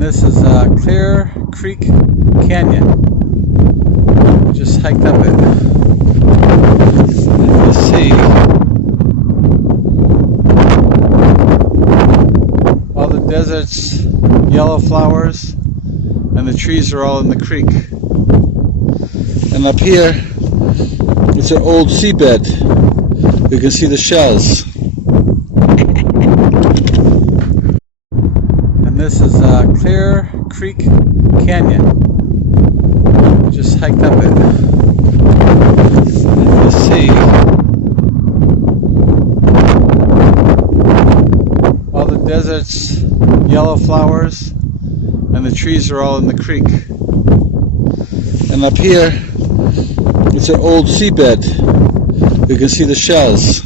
And this is Clear Creek Canyon. Just hiked up it. And you see all the desert's yellow flowers, and the trees are all in the creek. And up here, it's an old seabed. You can see the shells. And this is Clear Creek Canyon. Just hiked up it. And you see all the desert's yellow flowers, and the trees are all in the creek. And up here, it's an old seabed. You can see the shells.